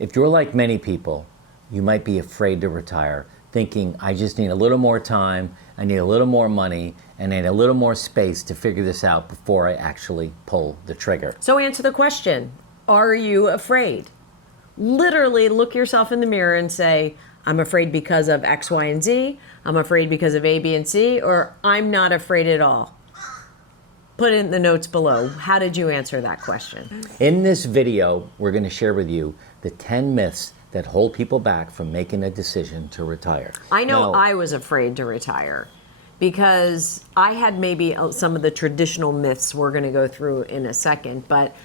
If you're like many people, you might be afraid to retire, thinking, I just need a little more time, I need a little more money, and I need a little more space to figure this out before I actually pull the trigger. So answer the question, are you afraid? Literally look yourself in the mirror and say, I'm afraid because of X, Y, and Z, I'm afraid because of A, B, and C, or I'm not afraid at all. Put it in the notes below. How did you answer that question? In this video, we're going to share with you the 10 myths that hold people back from making a decision to retire. I know I was afraid to retire because I had maybe some of the traditional myths we're going to go through in a second, but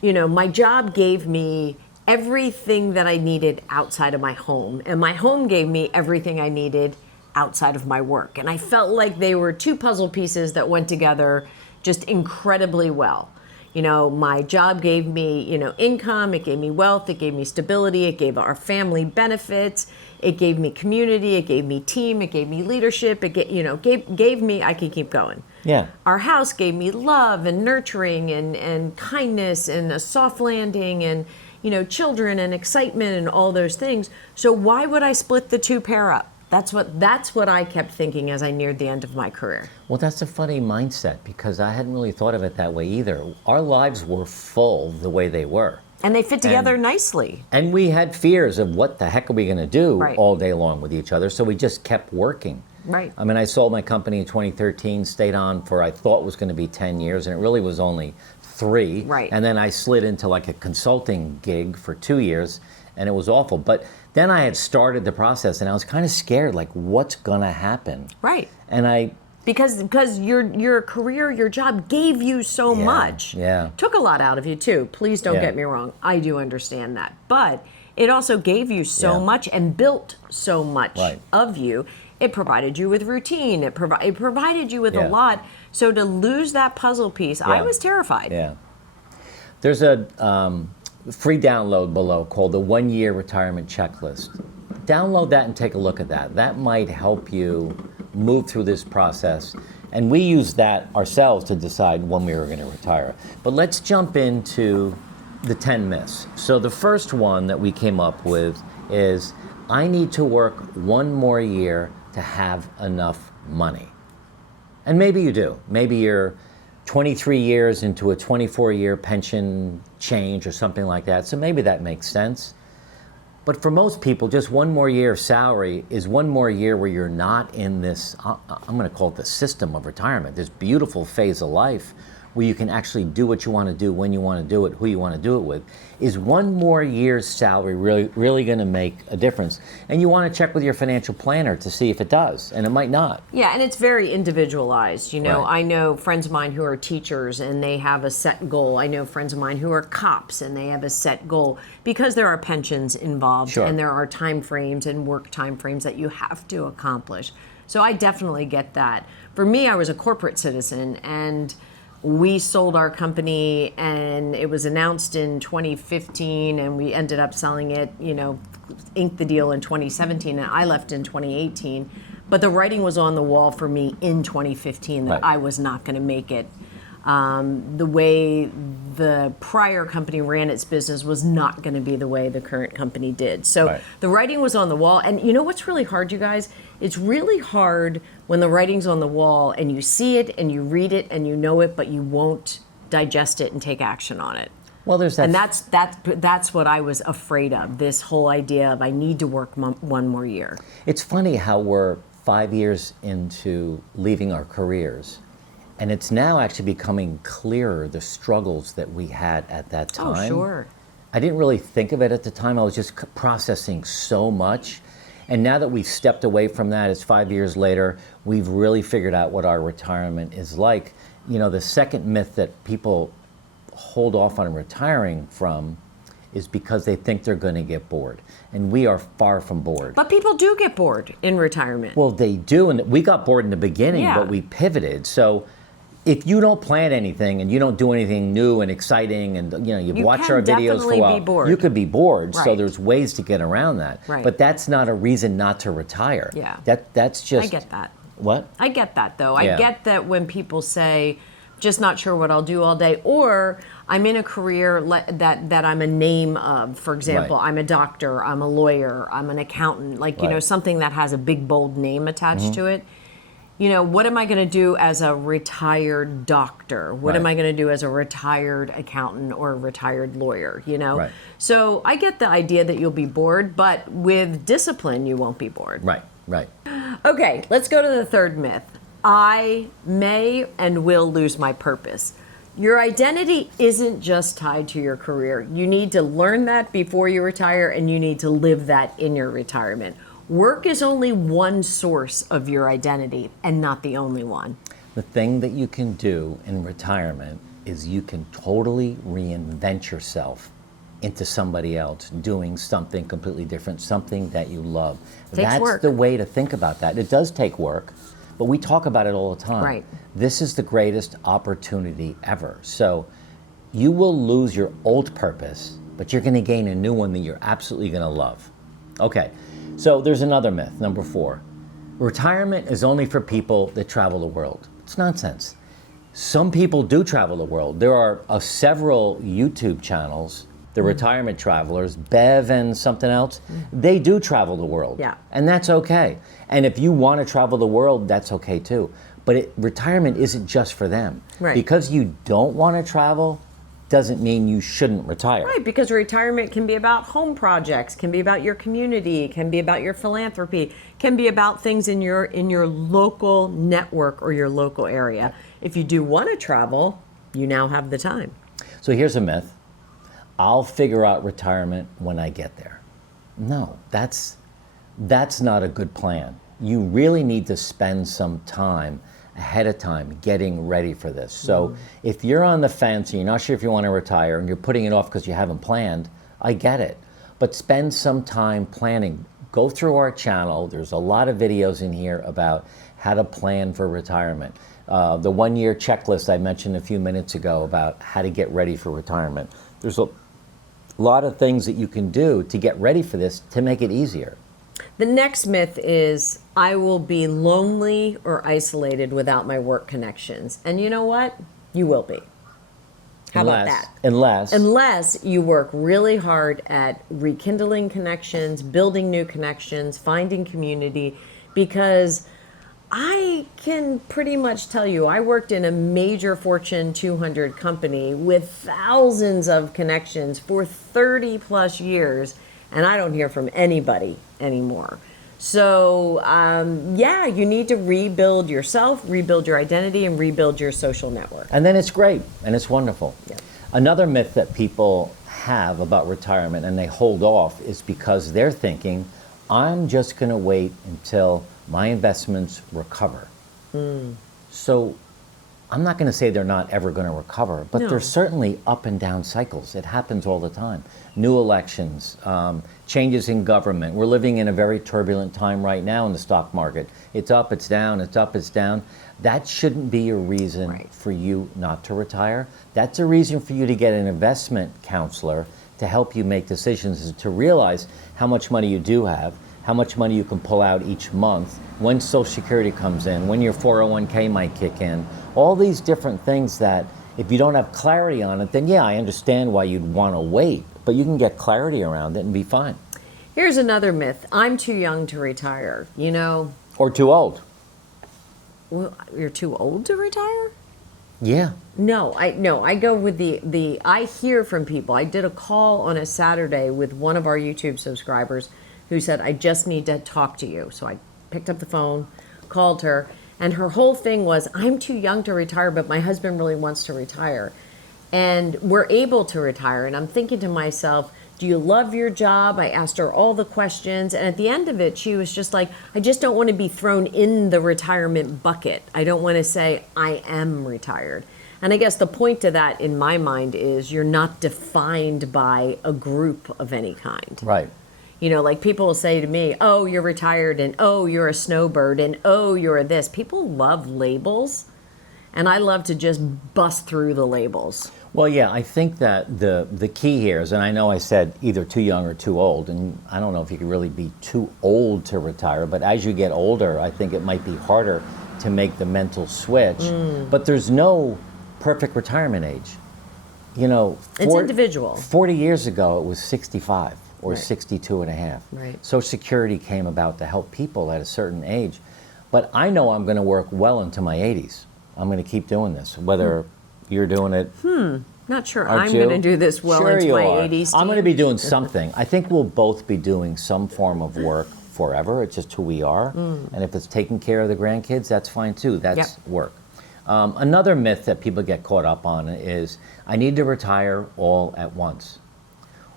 you know, my job gave me everything that I needed outside of my home, and my home gave me everything I needed outside of my work. And I felt like they were two puzzle pieces that went together just incredibly well. You know, my job gave me, income, it gave me wealth, it gave me stability, it gave our family benefits, it gave me community, it gave me team, it gave me leadership, it gave me, I can keep going. Yeah. Our house gave me love and nurturing and kindness and a soft landing and, children and excitement and all those things. So why would I split the two pair up? That's what I kept thinking as I neared the end of my career. Well, that's a funny mindset because I hadn't really thought of it that way either. Our lives were full the way they were. And they fit together nicely. And we had fears of what the heck are we going to do Right. all day long with each other, so we just kept working. Right. I mean, I sold my company in 2013, stayed on for I thought was going to be 10 years, and it really was only 3. Right. And then I slid into like a consulting gig for 2 years, and it was awful. But then I had started the process, and I was kind of scared, like, what's going to happen? Right. And Because your career, your job gave you so much. Yeah. Took a lot out of you too. Please don't get me wrong. I do understand that. But it also gave you so much and built so much of you. It provided you with routine. It provided you with a lot. So to lose that puzzle piece, I was terrified. Yeah. There's a free download below called the 1-year retirement checklist. Download that and take a look at that. That might help you move through this process. And we use that ourselves to decide when we were going to retire. But let's jump into the 10 myths. So the first one that we came up with is, I need to work 1 more year to have enough money. And maybe you do. Maybe you're 23 years into a 24-year pension change or something like that. So maybe that makes sense. But for most people, just 1 more year of salary is 1 more year where you're not in this, I'm going to call it the system of retirement, this beautiful phase of life where you can actually do what you want to do, when you want to do it, who you want to do it with. Is 1 more year's salary really going to make a difference? And you want to check with your financial planner to see if it does, and it might not. Yeah, and it's very individualized. Right. I know friends of mine who are teachers and they have a set goal. I know friends of mine who are cops and they have a set goal because there are pensions involved and there are time frames and work time frames that you have to accomplish. So I definitely get that. For me, I was a corporate citizen, and we sold our company and it was announced in 2015 and we ended up selling it, inked the deal in 2017, and I left in 2018. But the writing was on the wall for me in 2015 that I was not going to make it. The way the prior company ran its business was not going to be the way the current company did. So the writing was on the wall. And you know what's really hard, you guys? It's really hard when the writing's on the wall and you see it and you read it and you know it, but you won't digest it and take action on it. Well, there's that. And that's what I was afraid of, this whole idea of I need to work 1 more year. It's funny how we're 5 years into leaving our careers, and it's now actually becoming clearer the struggles that we had at that time. Oh, sure. I didn't really think of it at the time. I was just processing so much. And now that we've stepped away from that, it's 5 years later, we've really figured out what our retirement is like. The second myth that people hold off on retiring from is because they think they're going to get bored. And we are far from bored. But people do get bored in retirement. Well, they do. And we got bored in the beginning, but we pivoted. So if you don't plan anything and you don't do anything new and exciting, and you've watched our videos for a while, you could be bored. So there's ways to get around that. Right. But that's not a reason not to retire. Yeah. That's just. I get that. What? I get that, though. I get that when people say, just not sure what I'll do all day, or I'm in a career that I'm a name of. For example, Right. I'm a doctor, I'm a lawyer, I'm an accountant, like, you know, Right. something that has a big, bold name attached to it. You know, what am I going to do as a retired doctor? What am Right. I going to do as a retired accountant or a retired lawyer, you know? Right. So I get the idea that you'll be bored, but with discipline, you won't be bored. Right. Right. Okay, let's go to the third myth. I may and will lose my purpose. Your identity isn't just tied to your career. You need to learn that before you retire, and you need to live that in your retirement. Work is only one source of your identity and not the only one. The thing that you can do in retirement is you can totally reinvent yourself into somebody else doing something completely different, something that you love. Takes That's work. the way to think about that. It does take work, but we talk about it all the time. Right. This is the greatest opportunity ever. So you will lose your old purpose, but you're going to gain a new one that you're absolutely going to love. Okay, so there's another myth, number 4. Retirement is only for people that travel the world. It's nonsense. Some people do travel the world. There are several YouTube channels, the retirement travelers, Bev and something else, they do travel the world. Yeah. And that's okay. And if you want to travel the world, that's okay too. But retirement isn't just for them. Right. Because you don't want to travel doesn't mean you shouldn't retire. Right, because retirement can be about home projects, can be about your community, can be about your philanthropy, can be about things in your local network or your local area. If you do want to travel, you now have the time. So here's a myth. I'll figure out retirement when I get there. No, that's not a good plan. You really need to spend some time ahead of time getting ready for this. So if you're on the fence and you're not sure if you want to retire and you're putting it off because you haven't planned, I get it. But spend some time planning. Go through our channel. There's a lot of videos in here about how to plan for retirement. The 1-year checklist I mentioned a few minutes ago about how to get ready for retirement. There's a lot of things that you can do to get ready for this to make it easier. The next myth is I will be lonely or isolated without my work connections. And you know what? You will be. How about that? Unless you work really hard at rekindling connections, building new connections, finding community, because I can pretty much tell you, I worked in a major Fortune 200 company with thousands of connections for 30 plus years, and I don't hear from anybody anymore. So, yeah, you need to rebuild yourself, rebuild your identity, and rebuild your social network. And then it's great, and it's wonderful. Yeah. Another myth that people have about retirement and they hold off is because they're thinking, I'm just going to wait until my investments recover. So I'm not going to say they're not ever going to recover, but No. there's certainly up and down cycles. It happens all the time. New elections, changes in government. We're living in a very turbulent time right now in the stock market. It's up, it's down, it's up, it's down. That shouldn't be a reason Right. for you not to retire. That's a reason for you to get an investment counselor to help you make decisions, is to realize how much money you do have, how much money you can pull out each month, when Social Security comes in, when your 401k might kick in, all these different things that if you don't have clarity on it, then yeah, I understand why you'd want to wait, but you can get clarity around it and be fine. Here's another myth. I'm too young to retire. You know, Or too old. well, you're too old to retire? Yeah. No, I go with the I hear from people. I did a call on a Saturday with one of our YouTube subscribers who said, I just need to talk to you. So I picked up the phone, called her, and her whole thing was, I'm too young to retire, but my husband really wants to retire. And we're able to retire. And I'm thinking to myself, do you love your job? I asked her all the questions. And at the end of it, she was just like, I just don't want to be thrown in the retirement bucket. I don't want to say I am retired. And I guess the point to that in my mind is you're not defined by a group of any kind. Right. You know, like people will say to me, oh, you're retired, and oh, you're a snowbird, and oh, you're this. People love labels, and I love to just bust through the labels. Well, yeah, I think that the key here is, and I know I said either too young or too old, and I don't know if you could really be too old to retire, but as you get older, I think it might be harder to make the mental switch. But there's no perfect retirement age. It's individual. 40 years ago, it was 65 or Right. 62 and a half. Right. Social Security came about to help people at a certain age. But I know I'm going to work well into my 80s. I'm going to keep doing this, whether you're doing it. Not sure Aren't I'm you? going to do this well Sure into you my are. 80s. I'm going to Steve. be doing something. I think we'll both be doing some form of work forever. It's just who we are. And if it's taking care of the grandkids, that's fine too. That's work. Another myth that people get caught up on is, I need to retire all at once.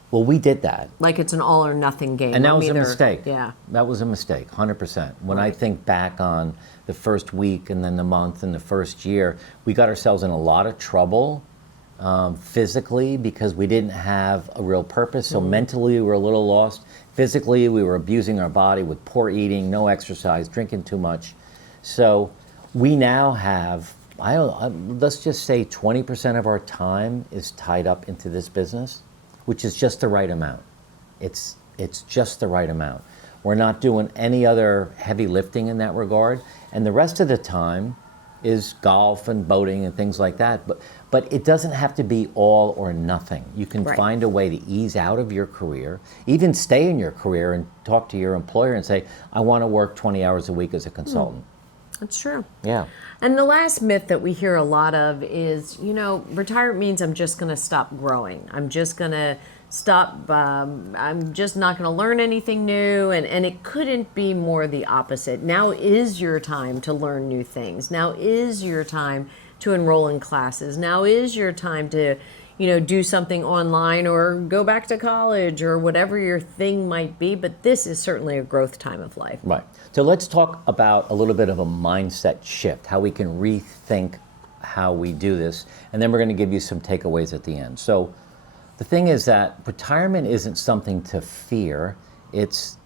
Well, we did that. Like it's an all or nothing game. And that I'm was a either- mistake. Yeah. That was a mistake, 100%. When I think back on the first week and then the month and the first year, we got ourselves in a lot of trouble physically because we didn't have a real purpose. So mentally we were a little lost. Physically we were abusing our body with poor eating, no exercise, drinking too much. So we now have, let's just say 20% of our time is tied up into this business, which is just the right amount. It's just the right amount. We're not doing any other heavy lifting in that regard. And the rest of the time is golf and boating and things like that. But it doesn't have to be all or nothing. You can Right. find a way to ease out of your career, even stay in your career and talk to your employer and say, I want to work 20 hours a week as a consultant. That's true. Yeah. And the last myth that we hear a lot of is, retirement means I'm just going to stop growing. I'm just going to stop, I'm just not going to learn anything new. And it couldn't be more the opposite. Now is your time to learn new things. Now is your time to enroll in classes. Now is your time to, do something online or go back to college or whatever your thing might be. But this is certainly a growth time of life. Right. So let's talk about a little bit of a mindset shift, how we can rethink how we do this, and then we're going to give you some takeaways at the end. So the thing is that retirement isn't something to fear. It's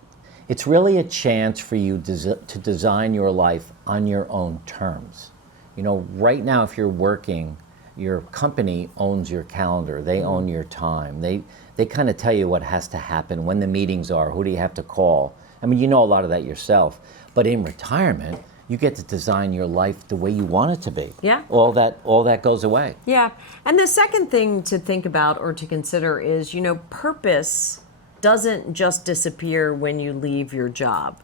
really a chance for you to design your life on your own terms. Right now, if you're working, your company owns your calendar. They own your time. They kind of tell you what has to happen, when the meetings are, who do you have to call. I mean, you know a lot of that yourself. But in retirement, you get to design your life the way you want it to be. Yeah. All that goes away. Yeah. And the second thing to think about or to consider is, purpose doesn't just disappear when you leave your job.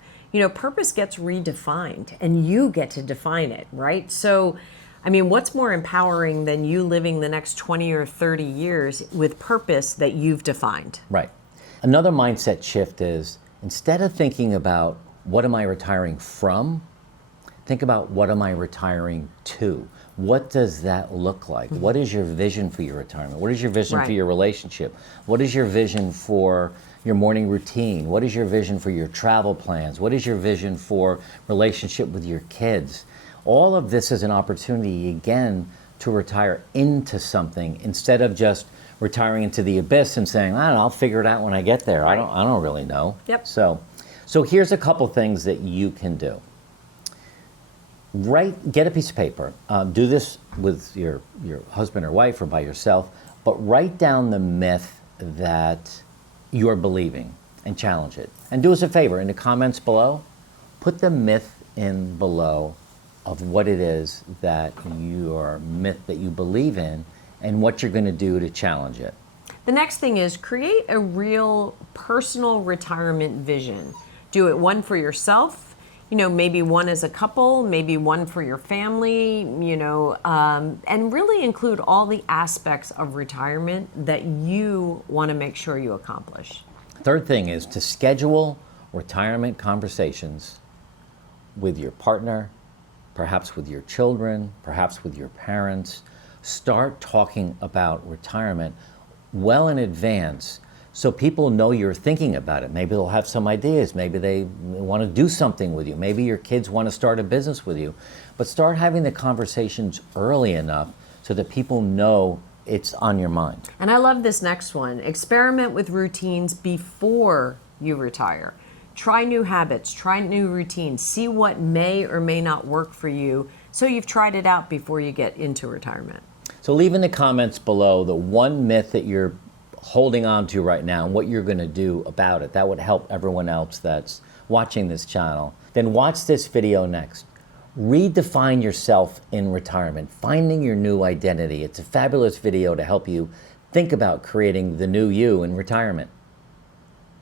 Purpose gets redefined and you get to define it, right? So, what's more empowering than you living the next 20 or 30 years with purpose that you've defined? Right. Another mindset shift is, instead of thinking about what am I retiring from, think about what am I retiring to? What does that look like? Mm-hmm. What is your vision for your retirement? What is your vision for your relationship? What is your vision for your morning routine? What is your vision for your travel plans? What is your vision for relationship with your kids? All of this is an opportunity, again, to retire into something instead of just retiring into the abyss and saying, I don't know, I'll figure it out when I get there. Right. I don't really know. Yep. So here's a couple things that you can do. Get a piece of paper. Do this with your husband or wife or by yourself, but write down the myth that you're believing and challenge it. And do us a favor, in the comments below, put the myth in below of what it is that your myth that you believe in and what you're going to do to challenge it. The next thing is create a real personal retirement vision. Do it one for yourself, maybe one as a couple, maybe one for your family, and really include all the aspects of retirement that you want to make sure you accomplish. Third thing is to schedule retirement conversations with your partner, perhaps with your children, perhaps with your parents. Start talking about retirement well in advance so people know you're thinking about it. Maybe they'll have some ideas. Maybe they want to do something with you. Maybe your kids want to start a business with you. But start having the conversations early enough so that people know it's on your mind. And I love this next one. Experiment with routines before you retire. Try new habits, try new routines, see what may or may not work for you so you've tried it out before you get into retirement. So leave in the comments below the one myth that you're holding on to right now and what you're going to do about it. That would help everyone else that's watching this channel. Then watch this video next. Redefine yourself in retirement, finding your new identity. It's a fabulous video to help you think about creating the new you in retirement.